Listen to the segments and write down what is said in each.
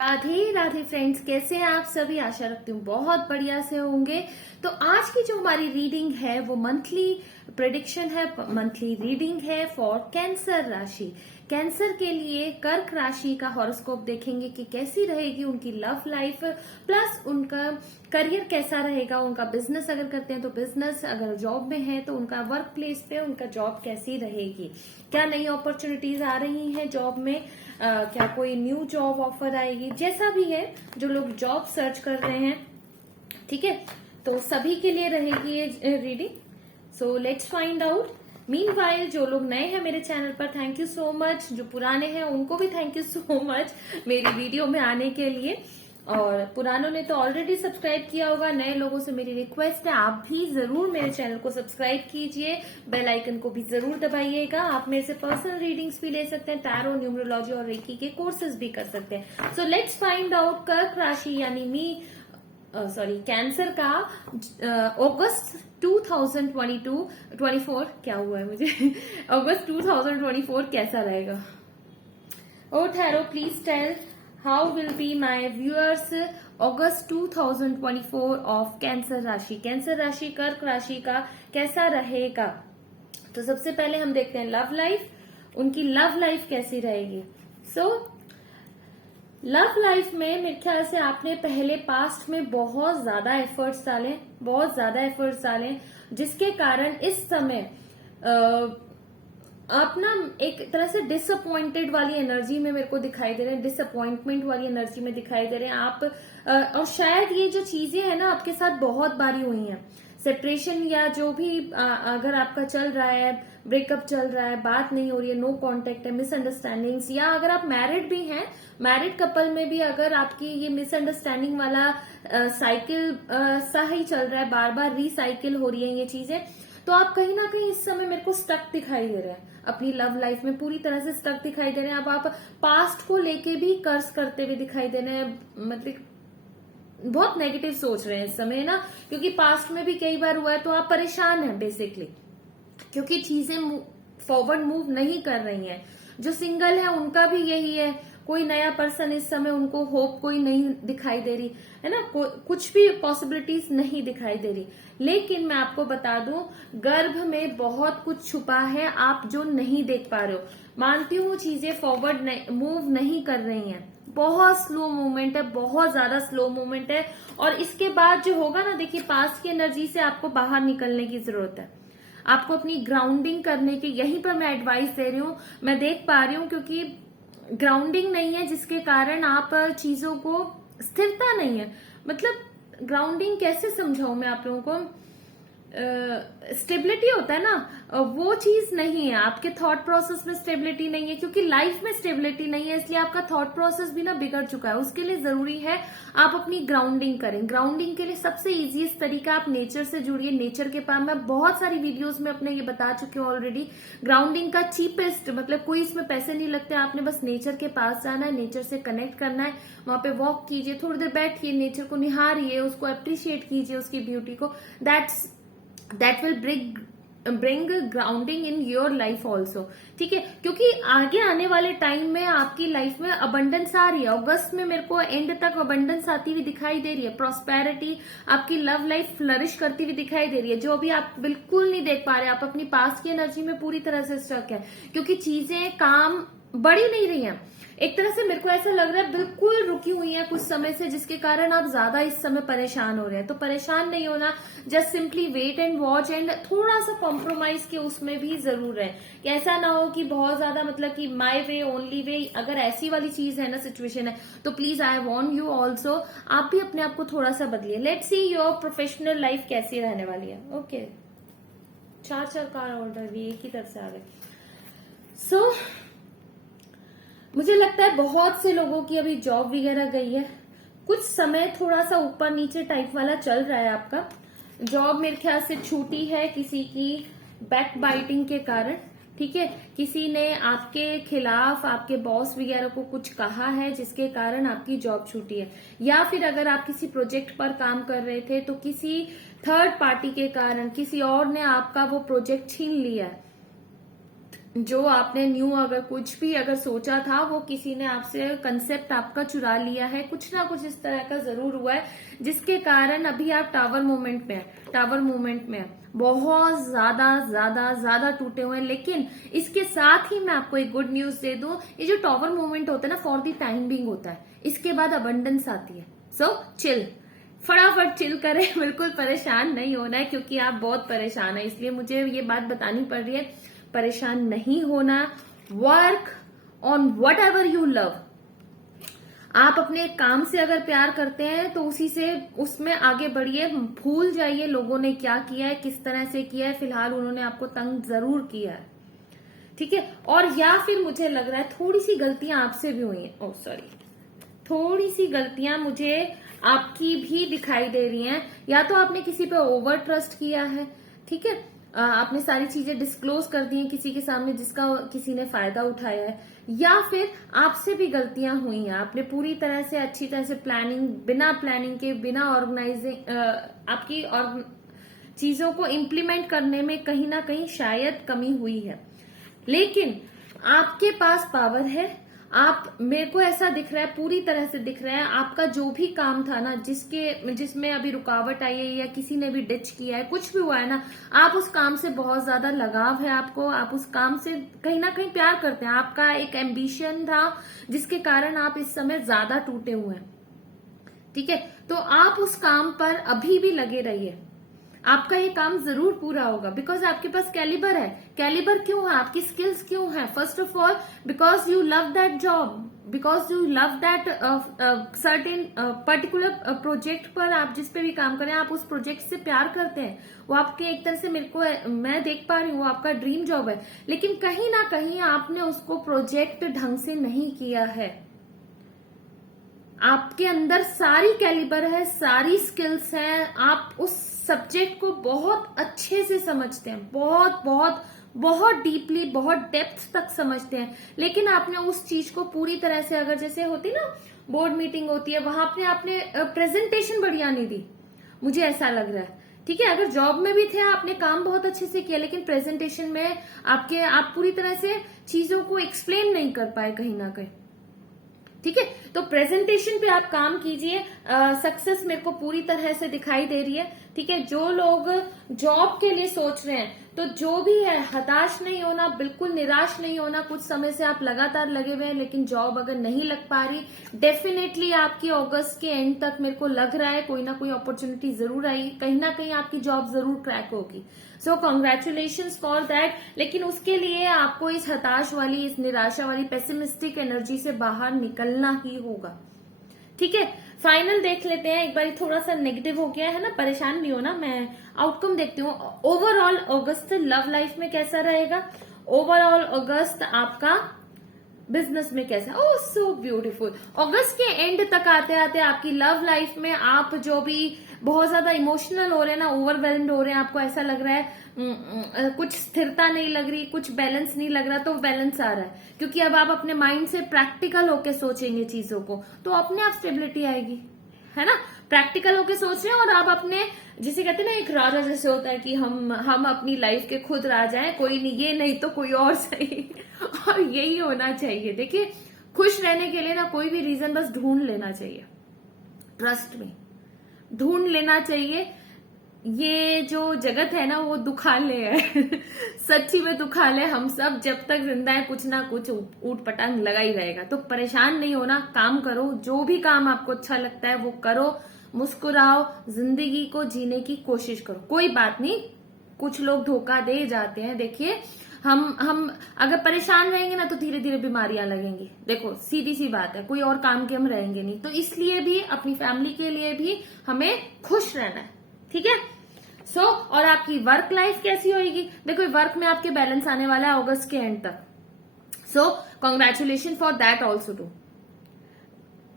Radhe Radhe friends, कैसे हैं आप सभी। आशा रखती हूँ बहुत बढ़िया से होंगे। तो आज की जो हमारी रीडिंग है वो मंथली प्रेडिक्शन है, मंथली रीडिंग है फॉर कैंसर राशि। कैंसर के लिए कर्क राशि का हॉरोस्कोप देखेंगे कि कैसी रहेगी उनकी लव लाइफ, प्लस उनका करियर कैसा रहेगा, उनका बिजनेस अगर करते हैं तो बिजनेस, अगर जॉब में है तो उनका वर्क प्लेस पे उनका जॉब कैसी रहेगी, क्या नई अपॉर्चुनिटीज आ रही हैं जॉब में, क्या कोई न्यू जॉब ऑफर आएगी, जैसा भी है जो लोग जॉब सर्च कर रहे हैं। ठीक है, तो सभी के लिए रहेगी ये reading. So let's find out. Meanwhile जो लोग नए हैं मेरे चैनल पर, थैंक यू सो मच। जो पुराने हैं उनको भी थैंक यू सो मच मेरी वीडियो में आने के लिए। और पुरानों ने तो ऑलरेडी सब्सक्राइब किया होगा, नए लोगों से मेरी रिक्वेस्ट है आप भी जरूर मेरे चैनल को सब्सक्राइब कीजिए, बेल आइकन को भी जरूर दबाइएगा। आप मेरे से पर्सनल रीडिंग्स भी ले सकते हैं, टैरो, न्यूमरोलॉजी और रेकी के कोर्सेज भी कर सकते हैं। सो लेट्स फाइंड आउट कर्क राशि यानी कैंसर का अगस्त 2024 क्या हुआ है मुझे अगस्त 2024 कैसा रहेगा। O tarot, please tell how will be my viewers August 2024 of Cancer rashi. Cancer राशि कर्क राशि का कैसा रहेगा। तो सबसे पहले हम देखते हैं लव लाइफ, उनकी लव लाइफ कैसी रहेगी। लव लाइफ में मेरे ख्याल से आपने पहले पास्ट में बहुत ज्यादा एफर्ट्स डाले, जिसके कारण इस समय आप ना एक तरह से डिसअपॉइंटेड वाली एनर्जी में मेरे को दिखाई दे रहे हैं, डिसअपॉइंटमेंट वाली एनर्जी में दिखाई दे रहे हैं आप। और शायद ये जो चीजें हैं ना आपके साथ बहुत बारी हुई हैं, सेपरेशन या जो भी अगर आपका चल रहा है, ब्रेकअप चल रहा है, बात नहीं हो रही है, नो कांटेक्ट है, मिसअंडरस्टैंडिंग्स, या अगर आप मैरिड भी हैं, मैरिड कपल में भी अगर आपकी ये मिसअंडरस्टैंडिंग वाला साइकिल सा ही चल रहा है, बार बार रिसाइकिल हो रही है ये चीजें, तो आप कहीं ना कहीं इस समय मेरे को स्टक दिखाई दे रहे हैं अपनी लव लाइफ में, पूरी तरह से स्टक दिखाई दे रहे हैं। अब आप पास्ट को लेके भी कर्स करते हुए दिखाई दे रहे हैं, मतलब बहुत नेगेटिव सोच रहे हैं इस समय ना, क्योंकि पास्ट में भी कई बार हुआ है। तो आप परेशान हैं बेसिकली, क्योंकि चीजें फॉरवर्ड मूव नहीं कर रही हैं। जो सिंगल है उनका भी यही है, कोई नया पर्सन इस समय उनको होप कोई नहीं दिखाई दे रही है ना, कुछ भी पॉसिबिलिटीज नहीं दिखाई दे रही। लेकिन मैं आपको बता दूं, गर्भ में बहुत कुछ छुपा है आप जो नहीं देख पा रहे हो। मानती हूँ चीजें फॉरवर्ड मूव नहीं कर रही हैं, बहुत स्लो मूवमेंट है, बहुत ज्यादा स्लो मूवमेंट है। और इसके बाद जो होगा ना, देखिए पास्ट की एनर्जी से आपको बाहर निकलने की जरूरत है, आपको अपनी ग्राउंडिंग करने की, यहीं पर मैं एडवाइस दे रही हूँ, मैं देख पा रही हूँ, क्योंकि ग्राउंडिंग नहीं है जिसके कारण आप चीजों को, स्थिरता नहीं है। मतलब ग्राउंडिंग कैसे समझाऊं मैं आप लोगों को, स्टेबिलिटी होता है ना, वो चीज नहीं है आपके थॉट प्रोसेस में, स्टेबिलिटी नहीं है, क्योंकि लाइफ में स्टेबिलिटी नहीं है, इसलिए आपका थॉट प्रोसेस भी ना बिगड़ चुका है। उसके लिए जरूरी है आप अपनी ग्राउंडिंग करें। ग्राउंडिंग के लिए सबसे इजीएस्ट तरीका, आप नेचर से जुड़िए, नेचर के पास। मैं बहुत सारी वीडियोस में अपने ये बता चुकी हूँ ऑलरेडी। ग्राउंडिंग का चीपेस्ट, मतलब कोई इसमें पैसे नहीं लगते, आपने बस नेचर के पास जाना है, नेचर से कनेक्ट करना है, वहां पे वॉक कीजिए, थोड़ी देर बैठिए, नेचर को निहारिए, उसको अप्रिशिएट कीजिए, उसकी ब्यूटी को। That will bring grounding in your life also. ठीक है, क्योंकि आगे आने वाले टाइम में आपकी लाइफ में अबंडेंस आ रही है। अगस्त में मेरे को एंड तक अबंडेंस आती हुई दिखाई दे रही है, प्रॉस्पेरिटी, आपकी लव लाइफ फ्लरिश करती हुई दिखाई दे रही है, जो अभी आप बिल्कुल नहीं देख पा रहे। आप अपनी पास्ट की एनर्जी में पूरी तरह से स्टक है, क्योंकि चीजें काम बढ़ी नहीं रही हैं। एक तरह से मेरे को ऐसा लग रहा है बिल्कुल रुकी हुई है कुछ समय से, जिसके कारण आप ज्यादा इस समय परेशान हो रहे हैं। तो परेशान नहीं होना, just simply wait and watch, and थोड़ा सा कॉम्प्रोमाइज के उसमें भी जरूर है कि ऐसा ना हो कि बहुत ज्यादा, मतलब कि माय वे ओनली वे, अगर ऐसी वाली चीज है ना, सिचुएशन है, तो please I want you also, आप भी अपने आप को थोड़ा सा बदलिए। Let's see your professional life कैसी रहने वाली है। ओके, चार कार्ड ऑर्डर भी एक ही तरफ से आ गए। सो मुझे लगता है बहुत से लोगों की अभी जॉब वगैरह गई है, कुछ समय थोड़ा सा ऊपर नीचे टाइप वाला चल रहा है आपका। जॉब मेरे ख्याल से छूटी है किसी की बैक बाइटिंग के कारण। ठीक है, किसी ने आपके खिलाफ, आपके बॉस वगैरह को कुछ कहा है जिसके कारण आपकी जॉब छूटी है, या फिर अगर आप किसी प्रोजेक्ट पर काम कर रहे थे तो किसी थर्ड पार्टी के कारण किसी और ने आपका वो प्रोजेक्ट छीन लिया है। जो आपने न्यू अगर कुछ भी अगर सोचा था वो किसी ने आपसे कंसेप्ट आपका चुरा लिया है, कुछ ना कुछ इस तरह का जरूर हुआ है जिसके कारण अभी आप टावर मूवमेंट में है, टावर मूवमेंट में है, बहुत ज्यादा ज्यादा ज्यादा टूटे हुए हैं। लेकिन इसके साथ ही मैं आपको एक गुड न्यूज दे दूं, ये जो टावर मूवमेंट होता है ना फॉर द टाइम बिंग होता है, इसके बाद अबंडेंस आती है। सो चिल, फटाफट चिल करें, बिल्कुल परेशान नहीं होना है क्योंकि आप बहुत परेशान है, इसलिए मुझे ये बात बतानी पड़ रही है। परेशान नहीं होना, work on what ever you love. आप अपने काम से अगर प्यार करते हैं तो उसी से उसमें आगे बढ़िए, भूल जाइए लोगों ने क्या किया है, किस तरह से किया है, फिलहाल उन्होंने आपको तंग जरूर किया है, ठीक है। और या फिर मुझे लग रहा है थोड़ी सी गलतियां आपसे भी हुई हैं, ओह सॉरी, थोड़ी सी गलतियां मुझे आपकी भी दिखाई दे रही हैं। या तो आपने किसी पे ओवर ट्रस्ट किया है, ठीक है, आपने सारी चीजें डिस्क्लोज कर दी हैं किसी के सामने जिसका किसी ने फायदा उठाया है, या फिर आपसे भी गलतियां हुई हैं, आपने पूरी तरह से अच्छी तरह से बिना प्लानिंग के, बिना ऑर्गेनाइजिंग आपकी और चीजों को इम्प्लीमेंट करने में कहीं ना कहीं शायद कमी हुई है। लेकिन आपके पास पावर है, आप, मेरे को ऐसा दिख रहा है, पूरी तरह से दिख रहा है, आपका जो भी काम था ना जिसमें अभी रुकावट आई है या किसी ने भी डिच किया है, कुछ भी हुआ है ना, आप उस काम से बहुत ज्यादा लगाव है आपको, आप उस काम से कहीं ना कहीं प्यार करते हैं, आपका एक एम्बिशन था जिसके कारण आप इस समय ज्यादा टूटे हुए हैं, ठीक है। तो आप उस काम पर अभी भी लगे रहिए, आपका ये काम जरूर पूरा होगा, बिकॉज आपके पास कैलिबर है। कैलिबर क्यों है, आपकी स्किल्स क्यों है? First of all because you love that job, because you love that certain particular project पर आप जिस पे भी काम करें, आप उस प्रोजेक्ट से प्यार करते हैं, वो आपके एक तरह से मैं देख पा रही हूँ वो आपका ड्रीम जॉब है, लेकिन कहीं ना कहीं आपने उसको प्रोजेक्ट ढंग से नहीं किया है। आपके अंदर सारी कैलिबर है, सारी स्किल्स हैं, आप उस सब्जेक्ट को बहुत अच्छे से समझते हैं, बहुत बहुत बहुत डीपली, बहुत डेप्थ तक समझते हैं, लेकिन आपने उस चीज को पूरी तरह से, अगर जैसे होती ना बोर्ड मीटिंग होती है, वहां पे आपने प्रेजेंटेशन बढ़िया नहीं दी, मुझे ऐसा लग रहा है, ठीक है। अगर जॉब में भी थे आपने काम बहुत अच्छे से किया, लेकिन प्रेजेंटेशन में आप पूरी तरह से चीजों को एक्सप्लेन नहीं कर पाए कहीं ना कहीं, ठीक है। तो प्रेजेंटेशन पे आप काम कीजिए, सक्सेस मेरे को पूरी तरह से दिखाई दे रही है, ठीक है। जो लोग जॉब के लिए सोच रहे हैं, तो जो भी है, हताश नहीं होना, बिल्कुल निराश नहीं होना। कुछ समय से आप लगातार लगे हुए हैं लेकिन जॉब अगर नहीं लग पा रही, डेफिनेटली आपकी अगस्त के एंड तक मेरे को लग रहा है कोई ना कोई अपॉर्चुनिटी जरूर आई, कहीं ना कहीं आपकी जॉब जरूर क्रैक होगी। सो कॉन्ग्रेचुलेशंस फॉर दैट। लेकिन उसके लिए आपको इस हताश वाली, इस निराशा वाली, पेसिमिस्टिक एनर्जी से बाहर निकलना ही होगा, ठीक है। फाइनल देख लेते हैं एक बार, थोड़ा सा नेगेटिव हो गया है ना, परेशान भी हो ना, मैं आउटकम देखती हूँ। ओवरऑल अगस्त लव लाइफ में कैसा रहेगा, ओवरऑल अगस्त आपका बिजनेस में कैसा, ओह सो ब्यूटीफुल। अगस्त के एंड तक आते आते आपकी लव लाइफ में आप जो भी बहुत ज्यादा इमोशनल हो रहे हैं ना, ओवरवेल्म्ड हो रहे हैं, आपको ऐसा लग रहा है कुछ स्थिरता नहीं लग रही, कुछ बैलेंस नहीं लग रहा, तो बैलेंस आ रहा है क्योंकि अब आप अपने माइंड से प्रैक्टिकल होके सोचेंगे चीजों को, तो अपने आप स्टेबिलिटी आएगी, है ना। प्रैक्टिकल होके सोच रहे हैं और आप अपने, जिसे कहते हैं ना एक राजा जैसे होता है कि हम अपनी लाइफ के खुद राजा हैं, कोई नहीं, ये नहीं तो कोई और सही और यही होना चाहिए। देखिए, खुश रहने के लिए ना कोई भी रीजन बस ढूंढ लेना चाहिए, ट्रस्ट में ढूंढ लेना चाहिए। ये जो जगत है ना वो दुखाले है सच्ची में दुखाले। हम सब जब तक जिंदा है कुछ ना कुछ ऊट पटांग लगा ही रहेगा, तो परेशान नहीं होना, काम करो, जो भी काम आपको अच्छा लगता है वो करो, मुस्कुराओ, जिंदगी को जीने की कोशिश करो। कोई बात नहीं, कुछ लोग धोखा दे जाते हैं। देखिए, हम अगर परेशान रहेंगे ना तो धीरे धीरे बीमारियां लगेंगी। देखो, सीधी सी बात है, कोई और काम के हम रहेंगे नहीं, तो इसलिए भी अपनी फैमिली के लिए भी हमें खुश रहना है, ठीक है। सो और आपकी वर्क लाइफ कैसी होगी, देखो वर्क में आपके बैलेंस आने वाला है अगस्त के एंड तक। So congratulation for that also too,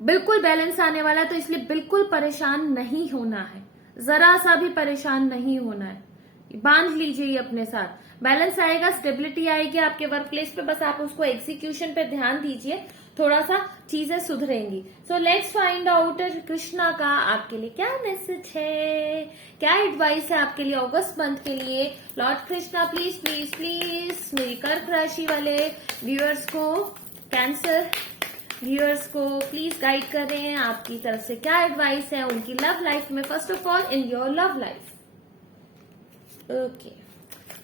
बिल्कुल बैलेंस आने वाला है, तो इसलिए बिल्कुल परेशान नहीं होना है, जरा सा भी परेशान नहीं होना है, बांध लीजिए ये अपने साथ। बैलेंस आएगा, स्टेबिलिटी आएगी आपके वर्क प्लेस पे, बस आप उसको एग्जीक्यूशन पे ध्यान दीजिए थोड़ा सा चीजें सुधरेंगी। So let's find out Krishna का आपके लिए क्या मैसेज है, क्या एडवाइस है आपके लिए अगस्त मंथ के लिए। Lord Krishna please please please मेरी कर्क राशि वाले व्यूअर्स को, कैंसर व्यूअर्स को प्लीज गाइड करें, आपकी तरफ से क्या एडवाइस है उनकी लव लाइफ में, first of all in your love life. Okay,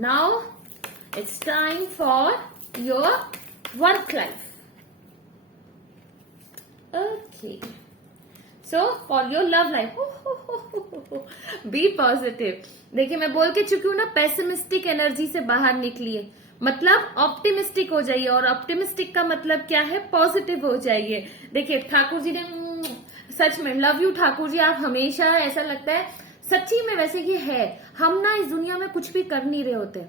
now it's time for your work life. Okay, so for your love life, be positive. देखिए मैं बोल के चुकी हूँ ना, पेसिमिस्टिक एनर्जी से बाहर निकलिए, मतलब ऑप्टिमिस्टिक हो जाइए। और ऑप्टिमिस्टिक का मतलब क्या है, पॉजिटिव हो जाइए। देखिए ठाकुर जी ने सच में लव यू ठाकुर जी, आप हमेशा ऐसा लगता है सच्ची में वैसे ये है। हम ना इस दुनिया में कुछ भी कर नहीं रहे होते,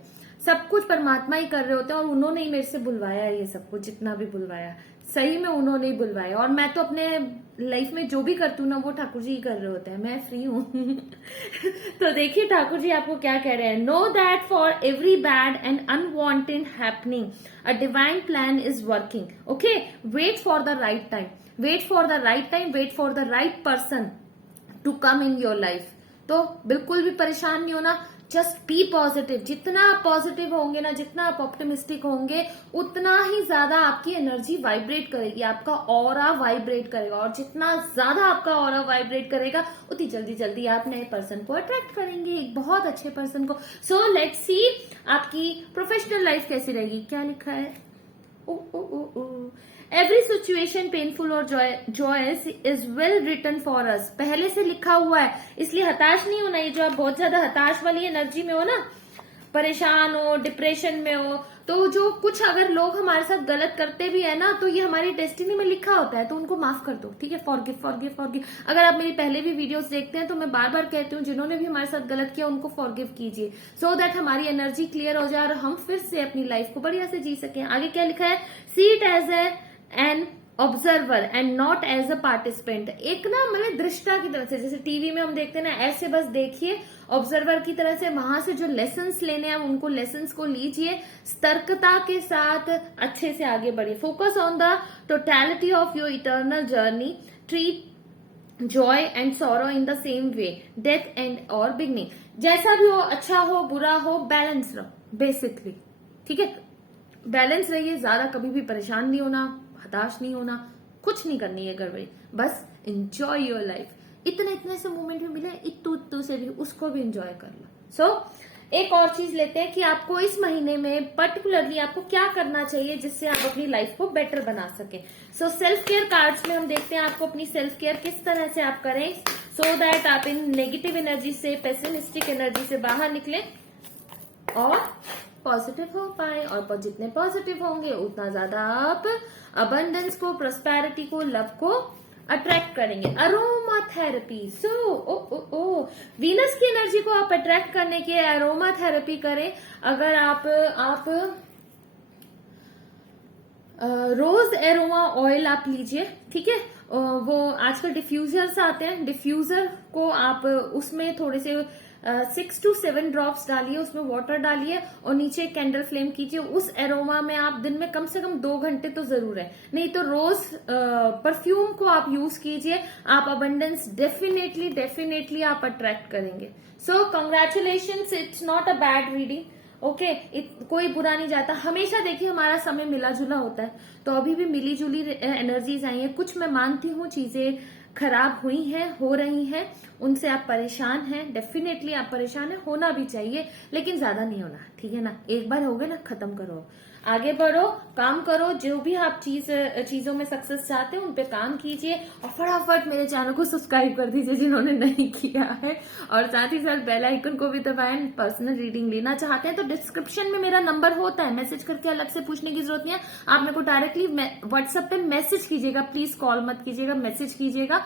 सब कुछ परमात्मा ही कर रहे होते हैं। और उन्होंने ही मेरे से बुलवाया ये सब कुछ, जितना भी बुलवाया सही में उन्होंने ही बुलवाया। और मैं तो अपने लाइफ में जो भी करती हूँ ना वो ठाकुर जी ही कर रहे होते हैं, मैं फ्री हूँ। तो देखिए ठाकुर जी आपको क्या कह रहे हैं, know that for every bad and unwanted happening a divine plan is working. Okay, wait for the right time, wait for the right time, wait for the right person to come in your life. तो बिल्कुल भी परेशान नहीं होना, just be positive. जितना आप positive होंगे ना, जितना आप ऑप्टिमिस्टिक होंगे, उतना ही ज्यादा आपकी एनर्जी वाइब्रेट करेगी, आपका ऑरा वाइब्रेट करेगा। और जितना ज्यादा आपका ऑरा वाइब्रेट करेगा, उतनी जल्दी जल्दी आप नए पर्सन को अट्रैक्ट करेंगे, एक बहुत अच्छे पर्सन को। सो लेट्स सी आपकी प्रोफेशनल लाइफ कैसी रहेगी। क्या लिखा है, एवरी सिचुएशन पेनफुल और joyous is well written for us. पहले से लिखा हुआ है, इसलिए हताश नहीं होना। ये जो आप बहुत ज्यादा हताश वाली एनर्जी में हो ना, परेशान हो, डिप्रेशन में हो, तो जो कुछ अगर लोग हमारे साथ गलत करते भी है ना, तो ये हमारी डेस्टिनी में लिखा होता है, तो उनको माफ कर दो, ठीक है। Forgive forgive forgive. अगर आप मेरी पहले भी वीडियोस देखते हैं तो मैं बार बार कहती हूँ, जिन्होंने भी हमारे साथ गलत किया उनको फॉरगिव कीजिए, सो दैट हमारी एनर्जी क्लियर हो जाए और हम फिर से अपनी लाइफ को बढ़िया से जी सकें। आगे क्या लिखा है, see it as an observer and not as a participant. एक ना मतलब दृष्टा की तरह से, जैसे टीवी में हम देखते हैं ना, ऐसे बस देखिए ऑब्जर्वर की तरह से, वहां से जो लेसन्स लेने हैं उनको लेसन्स को लीजिए, सतर्कता के साथ अच्छे से आगे बढ़िए। Focus on the totality of your eternal journey, treat Joy and sorrow in the same way, death and और बिगनिंग। जैसा भी हो, अच्छा हो बुरा हो, बैलेंस रहो बेसिकली, ठीक है। बैलेंस रहिए, ज्यादा कभी भी परेशान नहीं होना, हताश नहीं होना, कुछ नहीं करनी है गड़बड़ी, बस एंजॉय योर लाइफ। इतने इतने से मोमेंट भी मिले, इतू इतू से भी, उसको भी एंजॉय कर लो। सो एक और चीज लेते हैं कि आपको इस महीने में पर्टिकुलरली आपको क्या करना चाहिए जिससे आप अपनी लाइफ को बेटर बना सके। सो सेल्फ केयर कार्ड्स में हम देखते हैं आपको अपनी सेल्फ केयर किस तरह से आप करें, सो दैट आप इन नेगेटिव एनर्जी से, पेसिमिस्टिक एनर्जी से बाहर निकले और पॉजिटिव हो पाए। और जितने पॉजिटिव होंगे उतना ज्यादा आप अबंडेंस को, प्रोस्पेरिटी को, लव को अट्रैक्ट करेंगे। अरोमा थेरेपी, सो वीनस की एनर्जी को आप अट्रैक्ट करने के अरोमा थेरेपी करें। अगर आप रोज एरोमा ऑयल आप लीजिए, ठीक है। वो आजकल डिफ्यूजर्स आते हैं, डिफ्यूजर को आप उसमें थोड़े से 6 to 7 ड्रॉप्स डालिए, उसमें वाटर डालिए और नीचे कैंडल फ्लेम कीजिए। उस एरोमा में आप दिन में कम से कम 2 घंटे तो जरूर है, नहीं तो रोज परफ्यूम को आप यूज कीजिए। आप अबंडेंस डेफिनेटली आप अट्रैक्ट करेंगे। सो congratulations, it's not a bad reading, okay. कोई बुरा नहीं जाता। हमेशा देखिए हमारा समय मिला जुला होता है, तो अभी भी मिली जुली एनर्जीज आई है। कुछ मैं मानती हूँ चीजें खराब हुई हैं, हो रही हैं, उनसे आप परेशान हैं, डेफिनेटली आप परेशान हैं, होना भी चाहिए, लेकिन ज्यादा नहीं होना, ठीक है ना। एक बार हो गए ना, खत्म करो, आगे बढ़ो, काम करो। जो भी आप चीजों में सक्सेस चाहते हैं उन पे काम कीजिए और फटाफट मेरे चैनल को सब्सक्राइब कर दीजिए जिन्होंने नहीं किया है, और साथ ही साथ बेल आइकन को भी दबाएं। पर्सनल रीडिंग लेना चाहते हैं तो डिस्क्रिप्शन में मेरा नंबर होता है, मैसेज करके अलग से पूछने की जरूरत नहीं है। आप मेरे को डायरेक्टली व्हाट्सएप पे मैसेज कीजिएगा, प्लीज कॉल मत कीजिएगा, मैसेज कीजिएगा।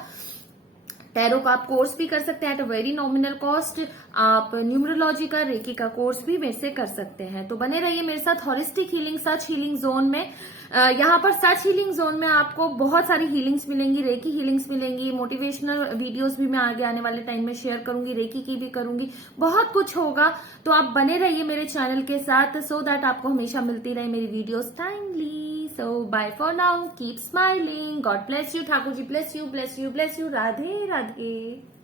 टैरो का आप कोर्स भी कर सकते हैं at a very nominal cost. आप न्यूमरोलॉजी का, रेकी का कोर्स भी मेरे से कर सकते हैं। तो बने रहिए मेरे साथ हॉलिस्टिक हीलिंग सच हीलिंग जोन में। यहाँ पर सच हीलिंग जोन में आपको बहुत सारी हीलिंग्स मिलेंगी, रेकी हीलिंग्स मिलेंगी, मोटिवेशनल वीडियोस भी मैं आगे आने वाले टाइम में शेयर करूंगी, रेकी की भी करूंगी, बहुत कुछ होगा। तो आप बने रहिए मेरे चैनल के साथ सो दैट आपको हमेशा मिलती रहे मेरी videos timely. So bye for now, keep smiling, god bless you, Thakur ji bless you, bless you, bless you, Radhe Radhe.